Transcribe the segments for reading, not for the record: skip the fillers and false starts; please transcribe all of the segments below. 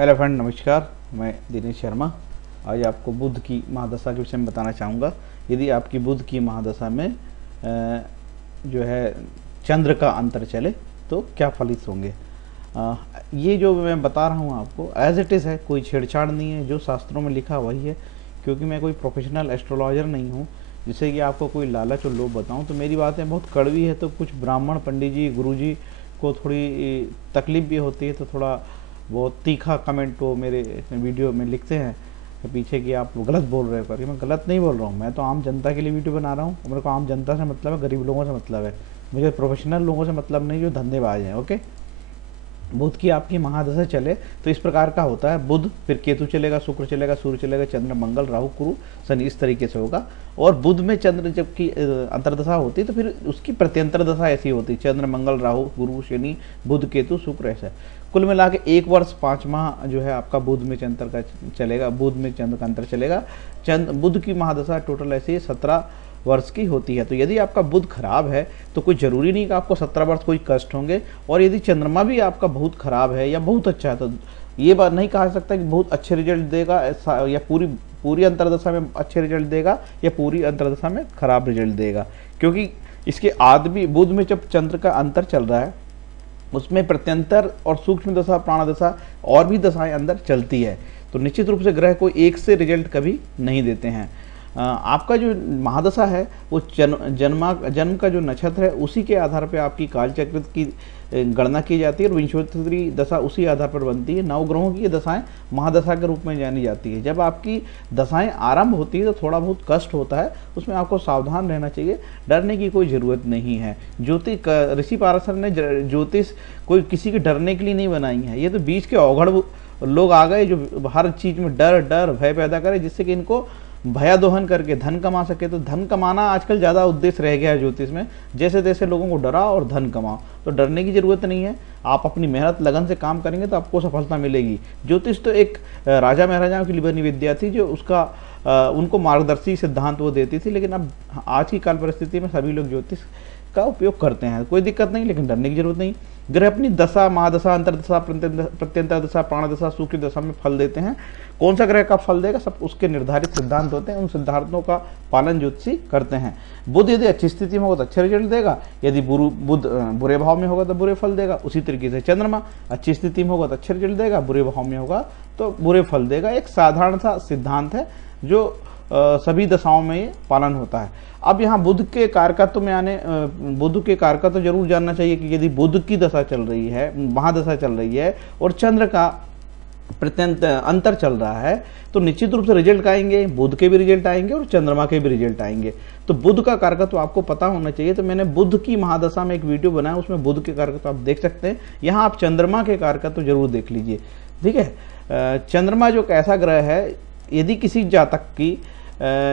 Hello friend, नमस्कार। मैं दिनेश शर्मा आज आपको बुध की महादशा के विषय में बताना चाहूँगा। यदि आपकी बुध की महादशा में जो है चंद्र का अंतर चले तो क्या फलित होंगे। ये जो मैं बता रहा हूँ आपको एज इट इज़ है, कोई छेड़छाड़ नहीं है, जो शास्त्रों में लिखा वही है। क्योंकि मैं कोई प्रोफेशनल एस्ट्रोलॉजर नहीं हूँ जिससे कि आपको कोई लालच और लोभ बताऊँ। तो मेरी बातें बहुत कड़वी है, तो कुछ ब्राह्मण पंडित जी गुरु जी को थोड़ी तकलीफ भी होती है, तो थोड़ा बहुत तीखा कमेंट वो मेरे वीडियो में लिखते हैं पीछे कि आप गलत बोल रहे हो करके। मैं गलत नहीं बोल रहा हूँ, मैं तो आम जनता के लिए वीडियो बना रहा हूँ। मेरे को आम जनता से मतलब है, गरीब लोगों से मतलब है, मुझे प्रोफेशनल लोगों से मतलब नहीं जो धंधेबाज हैं। ओके, बुध की आपकी महादशा चले तो इस प्रकार का होता है। बुध, फिर केतु चलेगा, शुक्र चलेगा, सूर्य चलेगा, चंद्र, मंगल, राहु, गुरु, शनि, इस तरीके से होगा। और बुध में चंद्र जब की अंतर्दशा होती है तो फिर उसकी प्रत्यंतर दशा ऐसी होती है, चंद्र, मंगल, राहु, गुरु, शनि, बुध, केतु, शुक्र, ऐसा। कुल मिला के 1 वर्ष 5 माह जो है आपका बुध में चंद्र का चलेगा, बुध में चंद्र का अंतर चलेगा। बुध की महादशा टोटल ऐसी 17 वर्ष की होती है। तो यदि आपका बुध खराब है तो कोई ज़रूरी नहीं कि आपको 17 वर्ष कोई कष्ट होंगे। और यदि चंद्रमा भी आपका बहुत खराब है या बहुत अच्छा है तो ये बात नहीं कहा सकता कि बहुत अच्छे रिजल्ट देगा या पूरी अंतर्दशा में अच्छे रिजल्ट देगा या पूरी अंतर्दशा में खराब रिजल्ट देगा। क्योंकि इसके आदमी बुध में जब चंद्र का अंतर चल रहा है उसमें प्रत्यंतर और सूक्ष्म दशा, प्राण दशा और भी दशाएं अंदर चलती है। तो निश्चित रूप से ग्रह कोई एक से रिजल्ट कभी नहीं देते हैं। आपका जो महादशा है वो जन्म का जो नक्षत्र है उसी के आधार पर आपकी कालचक्र की गणना की जाती है और विंशोत्तरी दशा उसी आधार पर बनती है। 9 ग्रहों की ये दशाएं महादशा के रूप में जानी जाती है। जब आपकी दशाएं आरंभ होती है तो थोड़ा बहुत कष्ट होता है, उसमें आपको सावधान रहना चाहिए, डरने की कोई ज़रूरत नहीं है। ऋषि पाराशर ने ज्योतिष कोई किसी के डरने के लिए नहीं बनाई है। ये तो बीच के औघड़ लोग आ गए जो हर चीज़ में डर भय पैदा करे जिससे कि इनको भयादोहन करके धन कमा सके। तो धन कमाना आजकल ज़्यादा उद्देश्य रह गया है ज्योतिष में, जैसे तैसे लोगों को डरा और धन कमाओ। तो डरने की ज़रूरत नहीं है, आप अपनी मेहनत लगन से काम करेंगे तो आपको सफलता मिलेगी। ज्योतिष तो एक राजा महाराजाओं की बनी विद्या थी जो उसका उनको मार्गदर्शी सिद्धांत वो देती थी। लेकिन अब आज की काल परिस्थिति में सभी लोग ज्योतिष का उपयोग करते हैं, कोई दिक्कत नहीं, लेकिन डरने की जरूरत नहीं। ग्रह अपनी दशा, महादशा, अंतर्दशा, प्रत्यंतर दशा, प्राण दशा, सूक्ष्म दशा में फल देते हैं। कौन सा ग्रह का फल देगा सब उसके निर्धारित सिद्धांत होते हैं, उन सिद्धांतों का पालन ज्योतिषी करते हैं। बुध यदि अच्छी स्थिति में होगा तो अच्छे रिजल्ट देगा, यदि बुध बुरे भाव में होगा तो बुरे फल देगा। उसी तरीके से चंद्रमा अच्छी स्थिति में होगा तो अच्छे रिजल्ट देगा, बुरे भाव में होगा तो बुरे फल देगा। एक साधारण सा सिद्धांत है जो सभी दशाओं में ये पालन होता है। अब यहाँ बुध के कारकत्व में आने, बुध के कारकत्व जरूर जानना चाहिए कि यदि बुध की दशा चल रही है, महादशा चल रही है और चंद्र का अंतर चल रहा है तो निश्चित रूप से रिजल्ट आएंगे, बुध के भी रिजल्ट आएंगे और चंद्रमा के भी रिजल्ट आएंगे। तो बुध का कारकत्व आपको पता होना चाहिए। तो मैंने बुध की महादशा में एक वीडियो बनाया, उसमें बुध के कारकत्व आप देख सकते हैं। यहाँ आप चंद्रमा के कारकत्व जरूर देख लीजिए, ठीक है। चंद्रमा जो ऐसा ग्रह है, यदि किसी जातक की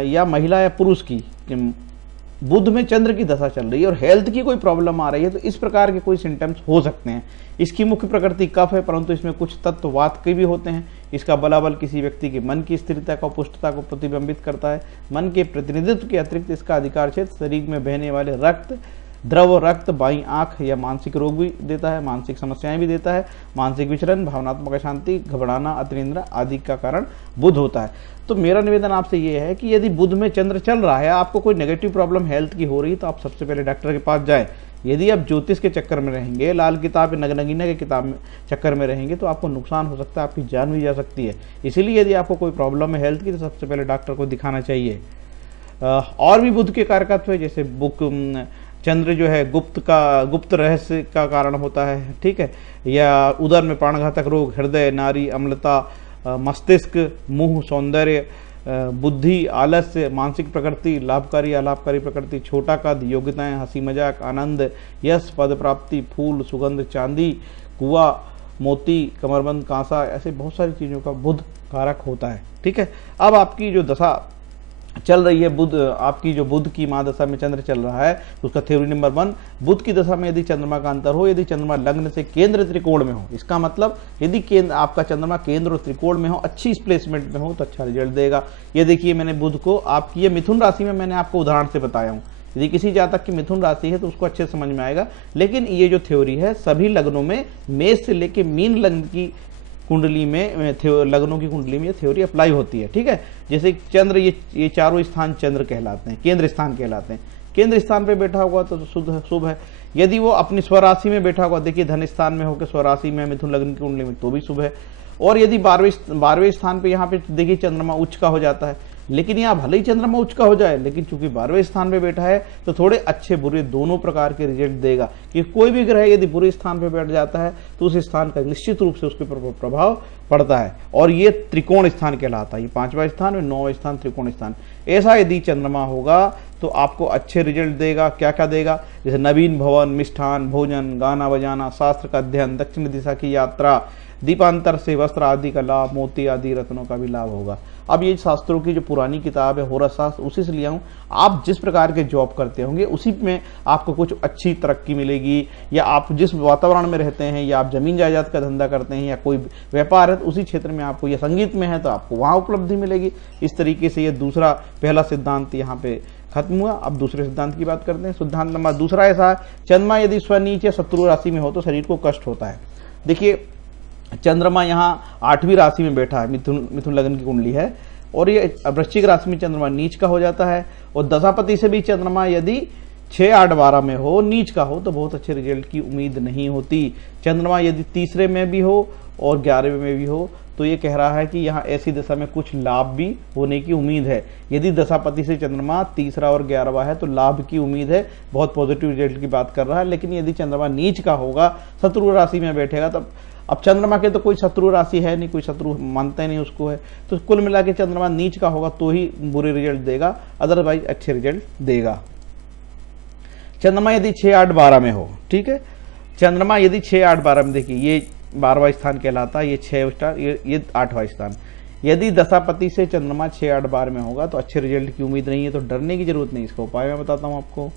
या महिला या पुरुष की बुध में चंद्र की दशा चल रही है और हेल्थ की कोई प्रॉब्लम आ रही है तो इस प्रकार के कोई सिम्टम्स हो सकते हैं। इसकी मुख्य प्रकृति कफ है, परंतु इसमें कुछ तत्व वात के भी होते हैं। इसका बलाबल किसी व्यक्ति के मन की स्थिरता को, पुष्टता को प्रतिबिंबित करता है। मन के प्रतिनिधित्व के अतिरिक्त इसका अधिकार क्षेत्र शरीर में बहने वाले द्रव रक्त, बाईं आंख या मानसिक रोग भी देता है, मानसिक समस्याएं भी देता है। मानसिक विचलन, भावनात्मक अशांति, घबराना, अतिनिद्रा आदि का कारण बुध होता है। तो मेरा निवेदन आपसे ये है कि यदि बुध में चंद्र चल रहा है, आपको कोई नेगेटिव प्रॉब्लम हेल्थ की हो रही है तो आप सबसे पहले डॉक्टर के पास जाएं। यदि आप ज्योतिष के चक्कर में रहेंगे, लाल किताब, नगनगीना के किताब में चक्कर में रहेंगे तो आपको नुकसान हो सकता है, आपकी जान भी जा सकती है। इसीलिए यदि आपको कोई प्रॉब्लम है हेल्थ की तो सबसे पहले डॉक्टर को दिखाना चाहिए। और भी बुध के कारकत्व है, जैसे चंद्र जो है गुप्त रहस्य का कारण होता है, ठीक है, या उदर में प्राणघातक रोग, हृदय, नारी, अम्लता, मस्तिष्क, मुंह, सौंदर्य, बुद्धि, आलस्य, मानसिक प्रकृति, लाभकारी अलाभकारी प्रकृति, छोटा कद, योग्यताएं, हंसी मजाक, आनंद, यश, पद प्राप्ति, फूल, सुगंध, चांदी, कुआ, मोती, कमरबंद, कांसा, ऐसे बहुत सारी चीज़ों का बुध कारक होता है, ठीक है। अब आपकी जो दशा चल रही है, बुध आपकी जो बुध की महादशा में चंद्र चल रहा है उसका थ्योरी नंबर 1, बुध की दशा में यदि चंद्रमा का अंतर हो, यदि चंद्रमा लग्न से केंद्र त्रिकोण में हो, इसका मतलब यदि आपका चंद्रमा केंद्र और त्रिकोण में हो, अच्छी प्लेसमेंट में हो तो अच्छा रिजल्ट देगा। ये देखिए मैंने बुध को आपकी ये मिथुन राशि में मैंने आपको उदाहरण से बताया हूँ। यदि किसी जातक की मिथुन राशि है तो उसको अच्छे समझ में आएगा। लेकिन ये जो थ्योरी है सभी लग्नों में, मेष से लेके मीन लग्न की कुंडली में लग्नों की कुंडली में ये थ्योरी अप्लाई होती है। ठीक है, जैसे चंद्र, ये चारों स्थान चंद्र कहलाते हैं, केंद्र स्थान कहलाते हैं। केंद्र स्थान पे बैठा हुआ तो शुभ है। यदि वो अपनी स्वराशि में बैठा हुआ, देखिए धन स्थान में होकर स्वराशि में मिथुन लग्न की कुंडली में, तो भी शुभ है। और यदि 12वें स्थान पे यहाँ पे देखिए चंद्रमा उच्च का हो जाता है, लेकिन यहाँ भले ही चंद्रमा उच्च का हो जाए, लेकिन चूंकि 12वें स्थान पे बैठा है तो थोड़े अच्छे बुरे दोनों प्रकार के रिजल्ट देगा। कि कोई भी ग्रह यदि बुरे स्थान पे बैठ जाता है तो उस स्थान का निश्चित रूप से उसके प्रभाव पड़ता है, और ये त्रिकोण स्थान कहलाता है। ये 5वां स्थान और 9वां स्थान त्रिकोण स्थान। ऐसा यदि चंद्रमा होगा तो आपको अच्छे रिजल्ट देगा। क्या क्या देगा? जैसे नवीन भवन, मिष्ठान भोजन, गाना बजाना, शास्त्र का अध्ययन, दक्षिण दिशा की यात्रा, दीपांतर से वस्त्र आदि का लाभ, मोती आदि रत्नों का भी लाभ होगा। अब ये शास्त्रों की जो पुरानी किताब है होरा शास्त्र, उसी से लिया हूँ। आप जिस प्रकार के जॉब करते होंगे उसी में आपको कुछ अच्छी तरक्की मिलेगी, या आप जिस वातावरण में रहते हैं, या आप जमीन जायदाद का धंधा करते हैं, या कोई व्यापार है तो उसी क्षेत्र में आपको, या संगीत में है तो आपको वहाँ उपलब्धि मिलेगी। इस तरीके से ये दूसरा पहला सिद्धांत यहाँ पे खत्म हुआ। अब दूसरे सिद्धांत की बात करते हैं। सिद्धांत नंबर दूसरा ऐसा है, चंद्रमा यदि स्वनीच या शत्रु राशि में हो तो शरीर को कष्ट होता है। देखिए चंद्रमा यहाँ 8वीं राशि में बैठा है, मिथुन लग्न की कुंडली है, और ये वृश्चिक राशि में चंद्रमा नीच का हो जाता है। और दशापति से भी चंद्रमा यदि 6, 8, 12 में हो, नीच का हो, तो बहुत अच्छे रिजल्ट की उम्मीद नहीं होती। चंद्रमा यदि तीसरे में भी हो और 11वें में भी हो तो ये कह रहा है कि यहाँ ऐसी दशा में कुछ लाभ भी होने की उम्मीद है। यदि दशापति से चंद्रमा तीसरा और 11वां है तो लाभ की उम्मीद है, बहुत पॉजिटिव रिजल्ट की बात कर रहा है। लेकिन यदि चंद्रमा नीच का होगा, शत्रु राशि में बैठेगा, तब अब चंद्रमा के तो कोई शत्रु राशि है नहीं, कोई शत्रु मानते नहीं उसको है, तो कुल मिला के चंद्रमा नीच का होगा तो ही बुरे रिजल्ट देगा, अदरवाइज अच्छे रिजल्ट देगा। चंद्रमा यदि 6, 8, 12 में हो, ठीक है, चंद्रमा यदि 6, 8, 12 में, देखिए ये 12वां स्थान कहलाता है, ये 6 स्टार, ये 8वां स्थान। यदि दशापति से चंद्रमा 6, 8, 12 में होगा तो अच्छे रिजल्ट की उम्मीद नहीं है, तो डरने की जरूरत नहीं। इसका उपाय मैं बताता हूं आपको।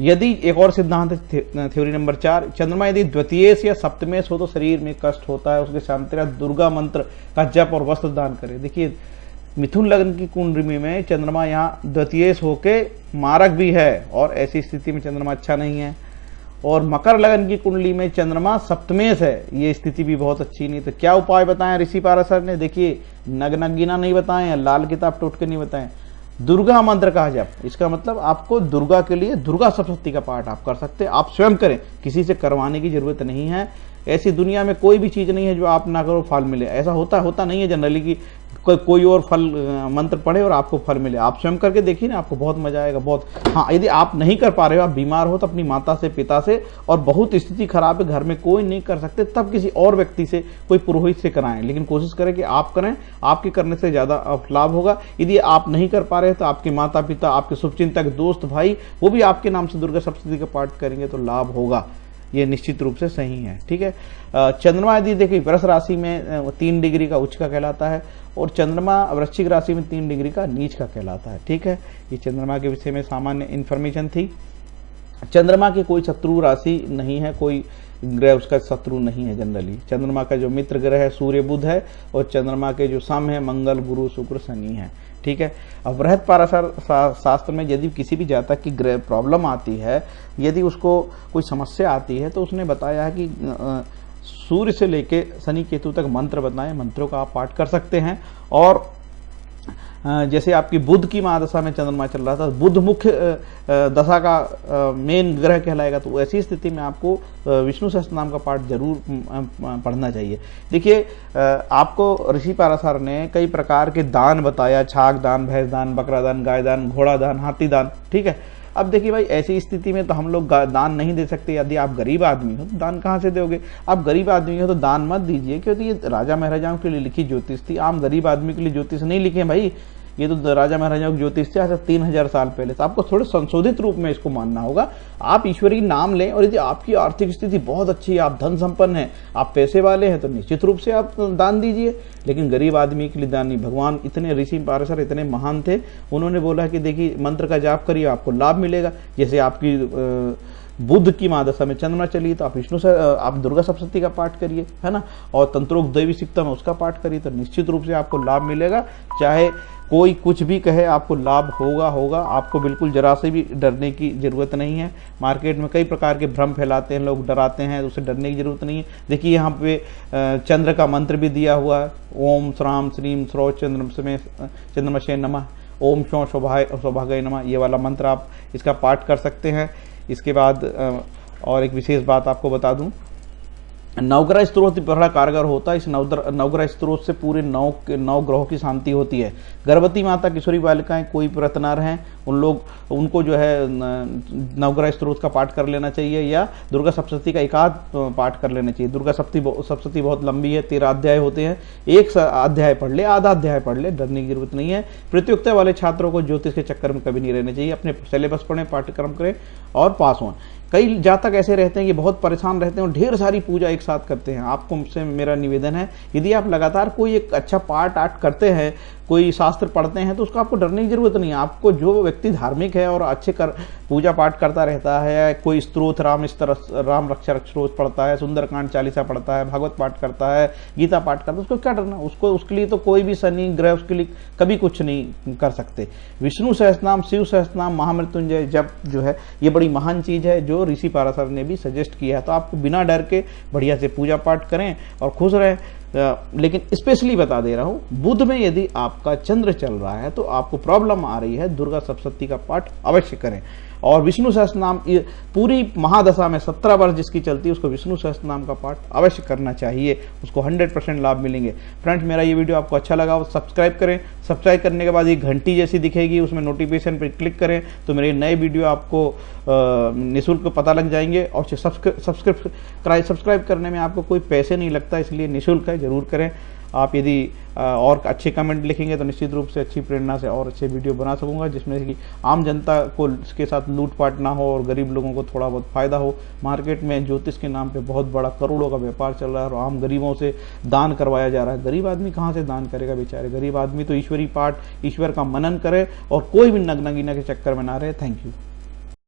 यदि एक और सिद्धांत है, थ्योरी नंबर 4, चंद्रमा यदि द्वितीयेश या सप्तमेश हो तो शरीर में कष्ट होता है। उसके शांति दुर्गा मंत्र का जप और वस्त्र दान करें। देखिए मिथुन लग्न की कुंडली में चंद्रमा यहाँ द्वितीयेश होके मारक भी है, और ऐसी स्थिति में चंद्रमा अच्छा नहीं है। और मकर लगन की कुंडली में चंद्रमा सप्तमेश है, ये स्थिति भी बहुत अच्छी नहीं। तो क्या उपाय बताएं ऋषि पाराशर ने? देखिए नगनगीना नहीं बताएं, लाल किताब टोट के नहीं बताएं, दुर्गा मंत्र का जप। इसका मतलब आपको दुर्गा के लिए दुर्गा सप्तशती का पाठ आप कर सकते हैं, आप स्वयं करें, किसी से करवाने की जरूरत नहीं है। ऐसी दुनिया में कोई भी चीज नहीं है जो आप ना करो फल मिले। ऐसा होता नहीं है जनरली कि कोई और फल मंत्र पढ़े और आपको फल मिले। आप स्वयं करके देखिए ना, आपको बहुत मजा आएगा, बहुत। हाँ, यदि आप नहीं कर पा रहे हो, आप बीमार हो, तो अपनी माता से, पिता से, और बहुत स्थिति खराब है, घर में कोई नहीं कर सकते, तब किसी और व्यक्ति से, कोई पुरोहित से कराएं। लेकिन कोशिश करें कि आप करें, आपके करने से ज्यादा लाभ होगा। यदि आप नहीं कर पा रहे तो आपके माता पिता, आपके शुभचिंतक, दोस्त, भाई, वो भी आपके नाम से दुर्गा सप्तशती का पाठ करेंगे तो लाभ होगा। ये निश्चित रूप से सही है, ठीक है। चंद्रमा यदि देखिए वृष राशि में 3 डिग्री का उच्च का कहलाता है, और चंद्रमा वृश्चिक राशि में 3 डिग्री का नीच का कहलाता है, ठीक है। ये चंद्रमा के विषय में सामान्य इंफॉर्मेशन थी। चंद्रमा की कोई शत्रु राशि नहीं है, कोई ग्रह उसका शत्रु नहीं है जनरली। चंद्रमा का जो मित्र ग्रह है सूर्य बुध है, और चंद्रमा के जो सम है मंगल गुरु शुक्र शनि है, ठीक है। अब बृहद पाराशर शास्त्र में यदि किसी भी जातक की ग्रह प्रॉब्लम आती है, यदि उसको कोई समस्या आती है, तो उसने बताया है कि सूर्य से लेके शनि केतु तक मंत्र बताएं, मंत्रों का आप पाठ कर सकते हैं। और जैसे आपकी बुध की महादशा में चंद्रमा चल रहा था, बुध मुख्य दशा का मेन ग्रह कहलाएगा, तो ऐसी स्थिति में आपको विष्णु सहस्त्र नाम का पाठ जरूर पढ़ना चाहिए। देखिए आपको ऋषि पाराशर ने कई प्रकार के दान बताया, छाग दान, भैंस दान, बकरा दान, गाय दान, घोड़ा दान, हाथी दान, ठीक है। अब देखिए भाई, ऐसी स्थिति में तो हम लोग दान नहीं दे सकते। यदि आप गरीब आदमी हो तो दान कहाँ से दोगे? आप गरीब आदमी हो तो दान मत दीजिए, क्योंकि ये राजा महाराजाओं के लिए लिखी ज्योतिष थी। आम गरीब आदमी के लिए ज्योतिष नहीं लिखे भाई, ये तो राजा महाराजाओं की ज्योतिष थी आज 3000 साल पहले। तो आपको थोड़े संशोधित रूप में इसको मानना होगा। आप ईश्वरी नाम लें, और यदि आपकी आर्थिक स्थिति बहुत अच्छी है, आप धन संपन्न हैं, आप पैसे वाले हैं, तो निश्चित रूप से आप दान दीजिए। लेकिन गरीब आदमी के लिए दान नहीं। भगवान इतने, ऋषि पाराशर इतने महान थे, उन्होंने बोला कि देखिए मंत्र का जाप करिए, आपको लाभ मिलेगा। जैसे आपकी बुध की महादशा में चंद्रमा चलिए तो आप विष्णु से, आप दुर्गा सप्तशती का पाठ करिए, है ना, और तंत्रोक्त दैवी सिक्तम उसका पाठ करिए, तो निश्चित रूप से आपको लाभ मिलेगा। चाहे कोई कुछ भी कहे आपको लाभ होगा होगा, आपको बिल्कुल जरा से भी डरने की ज़रूरत नहीं है। मार्केट में कई प्रकार के भ्रम फैलाते हैं लोग, डराते हैं, उससे डरने की ज़रूरत नहीं है। देखिए यहाँ पे चंद्र का मंत्र भी दिया हुआ है, ओम श्राम श्रीम श्रो चंद्रमसे नमः, ओम शो सौभाग्य नमः, ये वाला मंत्र आप इसका पाठ कर सकते हैं। इसके बाद और एक विशेष बात आपको बता दूं, नवग्रह स्त्रोत बड़ा कारगर होता है। इस नवग्रह स्त्रोत से पूरे नौ ग्रहों की शांति होती है। गर्भवती माता, किशोरी बालिकाएं, कोई व्रत न रहें, उनको जो है नवग्रह स्त्रोत का पाठ कर लेना चाहिए, या दुर्गा सप्तशती का एकाध पाठ कर लेना चाहिए। दुर्गा सप्तशती बहुत लंबी है, 13 अध्याय होते हैं, एक अध्याय पढ़ ले, आधा अध्याय पढ़ ले, डरने की जरूरत नहीं है। प्रतियोगिता वाले छात्रों को ज्योतिष के चक्कर में कभी नहीं रहना चाहिए, अपने सिलेबस पढ़ें, पाठ्यक्रम करें और पास हों। कई जातक ऐसे रहते हैं कि बहुत परेशान रहते हैं और ढेर सारी पूजा एक साथ करते हैं। आपको मुझसे मेरा निवेदन है, यदि आप लगातार कोई एक अच्छा पाठ आठ करते हैं, कोई शास्त्र पढ़ते हैं, तो उसको आपको डरने की जरूरत नहीं है। आपको जो व्यक्ति धार्मिक है और अच्छे पूजा पाठ करता रहता है, कोई स्त्रोत राम रक्षा स्त्रोत पढ़ता है, सुंदरकांड चालीसा पढ़ता है, भागवत पाठ करता है, गीता पाठ करता है, उसको क्या डरना? उसके लिए तो कोई भी शनि ग्रह उसके लिए कभी कुछ नहीं कर सकते। विष्णु सहस्त्रनाम, शिव सहस्त्रनाम, महामृत्युंजय जप जो है ये बड़ी महान चीज है, जो ऋषि पाराशर ने भी सजेस्ट किया है। तो आपको बिना डर के बढ़िया से पूजा पाठ करें और खुश रहें। लेकिन स्पेशली बता दे रहा हूं, बुध में यदि आपका चंद्र चल रहा है तो आपको प्रॉब्लम आ रही है, दुर्गा सप्तशती का पाठ अवश्य करें। और विष्णु सहस्त्रनाम पूरी महादशा में 17 वर्ष जिसकी चलती है उसको विष्णु सहस्त्रनाम का पाठ अवश्य करना चाहिए, उसको 100% लाभ मिलेंगे। फ्रेंड्स, मेरा ये वीडियो आपको अच्छा लगा हो सब्सक्राइब करें। सब्सक्राइब करने के बाद ये घंटी जैसी दिखेगी, उसमें नोटिफिकेशन पर क्लिक करें तो मेरे नए वीडियो आपको निःशुल्क पता लग जाएंगे। और सब्सक्राइब करने में आपको कोई पैसे नहीं लगता, इसलिए निःशुल्क है, जरूर करें। आप यदि और अच्छे कमेंट लिखेंगे तो निश्चित रूप से अच्छी प्रेरणा से और अच्छे वीडियो बना सकूंगा, जिसमें कि आम जनता को इसके साथ लूटपाट ना हो और गरीब लोगों को थोड़ा बहुत फायदा हो। मार्केट में ज्योतिष के नाम पे बहुत बड़ा करोड़ों का व्यापार चल रहा है और आम गरीबों से दान करवाया जा रहा है। गरीब आदमी कहाँ से दान करेगा बेचारे? गरीब आदमी तो ईश्वरी पाठ, ईश्वर का मनन करे और कोई भी नगनगीना के चक्कर में ना रहे। Thank you.